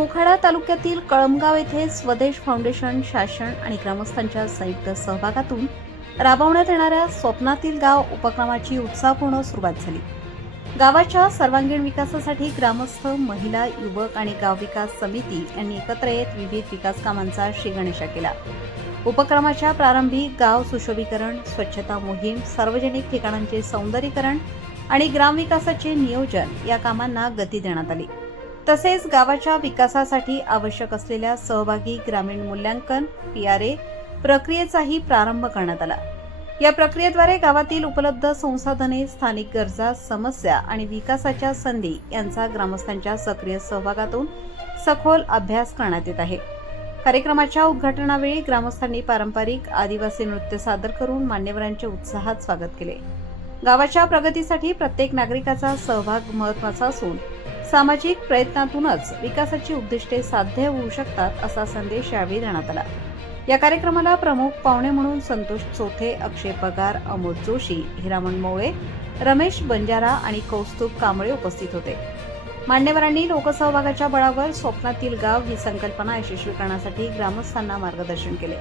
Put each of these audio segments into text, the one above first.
मोखाडा तालुक्यातील कळमगाव येथे स्वदेश फाउंडेशन, शासन आणि ग्रामस्थांच्या संयुक्त सहभागातून राबवण्यात येणाऱ्या स्वप्नातील गाव उपक्रमाची उत्साहपूर्ण सुरुवात झाली. गावाच्या सर्वांगीण विकासासाठी ग्रामस्थ, महिला, युवक आणि गाव विकास समिती यांनी एकत्र येत विविध विकास कामांचा श्रीगणेशा केला. उपक्रमाच्या प्रारंभी गाव सुशोभीकरण, स्वच्छता मोहीम, सार्वजनिक ठिकाणांचे सौंदर्यीकरण आणि ग्रामविकासाचे नियोजन या कामांना गती देण्यात आली. तसेच गावाच्या विकासासाठी आवश्यक असलेल्या सहभागी ग्रामीण मूल्यांकन PRA प्रक्रियेचाही प्रारंभ करण्यात आला. या प्रक्रियेद्वारे गावातील उपलब्ध संसाधने, स्थानिक गरजा, समस्या आणि विकासाच्या संधी यांचा ग्रामस्थांच्या सक्रिय सहभागातून सखोल अभ्यास करण्यात येत आहे. कार्यक्रमाच्या उद्घाटनावेळी ग्रामस्थांनी पारंपरिक आदिवासी नृत्य सादर करून मान्यवरांचे उत्साहात स्वागत केले. गावाच्या प्रगतीसाठी प्रत्येक नागरिकाचा सहभाग महत्त्वाचा असून सामाजिक प्रयत्नातूनच विकासाची उद्दिष्टे साध्य होऊ शकतात असा संदेश यावेळी देण्यात आला. या कार्यक्रमाला प्रमुख पाहुणे म्हणून संतोष चोथे, अक्षय पगार, अमोद जोशी, हिरामण मोळे, रमेश बंजारा आणि कौस्तुभ कांबळे उपस्थित होते. मान्यवरांनी लोकसहभागाच्या बळावर स्वप्नातील गाव ही संकल्पना यशस्वी करण्यासाठी ग्रामस्थांना मार्गदर्शन केले.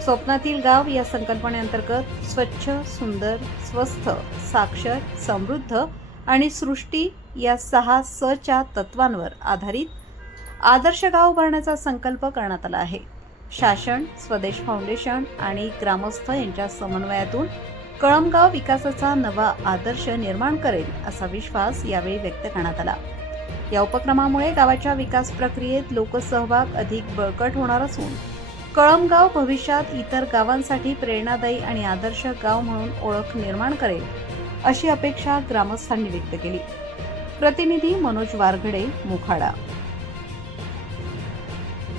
स्वप्नातील गाव या संकल्पनेअंतर्गत स्वच्छ, सुंदर, स्वस्थ, साक्षर, समृद्ध आणि सृष्टी या 6 सच्या तत्वांवर आधारित आदर्श गाव उभारण्याचा संकल्प करण्यात आला आहे. शासन, स्वदेश फाउंडेशन आणि ग्रामस्थ यांच्या समन्वयातून कळमगाव विकासाचा नवा आदर्श निर्माण करेल असा विश्वास यावेळी व्यक्त करण्यात आला. या उपक्रमामुळे गावाच्या विकास प्रक्रियेत लोकसहभाग अधिक बळकट होणार असून कळमगाव भविष्यात इतर गावांसाठी प्रेरणादायी आणि आदर्श गाव म्हणून ओळख निर्माण करेल अशी अपेक्षा ग्रामस्थांनी व्यक्त केली. प्रतिनिधी मनोज वारघडे, मोखाडा.